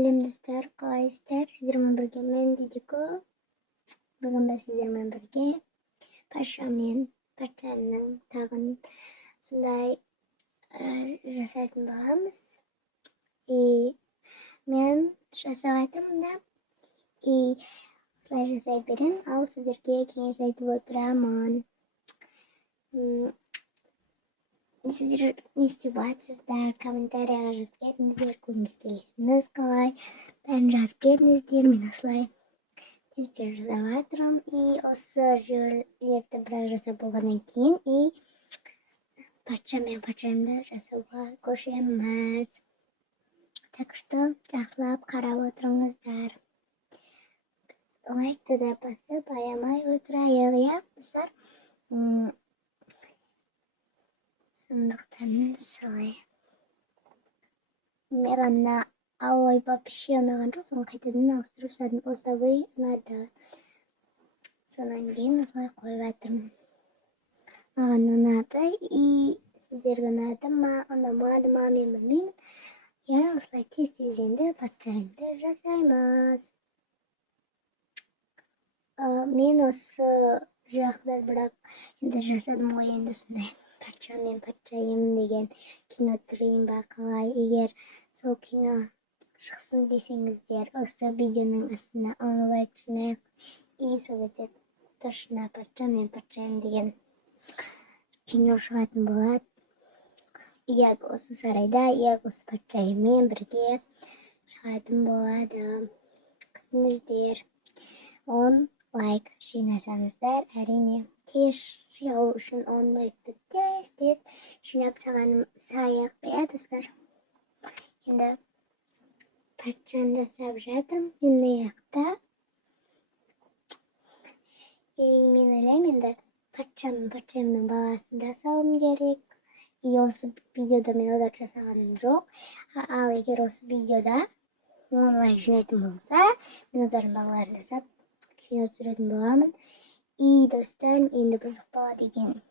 сәлемдестер, қалайсыздар? Сіздермен бірге мен Дидико. Бүгін де сіздермен бірге Паша мен Патшаның тағын сондай жасайтын боламыз. Мен жасап жатырмын да. Осылай жасай берем, ал сіздерге кеңес айтып отырамын. Сіздер не істеп жатсыздар? Комментарияға жазып кетіңіздер, көргіңіз келсеңіз қалай. Бәрін жазып кетіңіздер, мен осылай тестер жасап жатырмын. Осы жерлерді біраз жасап болғаннан кейін Патша мен Патшамды жасауға көшеміз. Так что жақсылап қарап отырыңыздар. Лайкты да басып аямай отырайық, иә достар? Сондықтан солай. Маған ойба пише ұнаған жоқ, соны қайтадан ауыстырып салдым. Осылай ұнады. Сонан кейін осылай қойып жатырмын. Маған ұнады, сіздерге ұнады ма, ұнамады ма, мен білмеймін. Осылай тез-тезінде патшайымды жасаймыз. Мен осы жақта бірақ енді жасадым ғой, енді сондай Патша мен Патшайым деген кино түсірейін ба қалай. Егер сол кино шықсын десеңіздер, осы видеоның астына лайк жинайық. Сол кезде точно Патша мен Патшайым деген кино шығатын болады. Осы сарайда, осы Патшайыммен бірге шығатын болады. Күтіңіздер. 10 лайк жинасаңыздар, әрине тез шығу үшін 10 лайкты тез жинап салайық, иә достар. Енді патшаны жасап жатырмын мен аяқта. Мен ойлаймын, енді патшамның баласын жасауым керек. Осы видеода мен олар жасағаным жоқ. Ал егер осы видеода 10 лайк жинайтын болса, мен олардың балаларын жасап кино түсіретін боламын. Достар, енді бұзық бала деген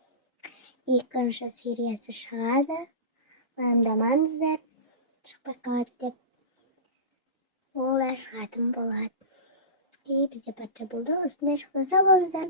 2-ші сериясы шығады. Уайымдамаңыздар, шықпай қалады деп. Олар шығатын болады. Бізде патша болды, осындай шықты. Сау болыңыздар.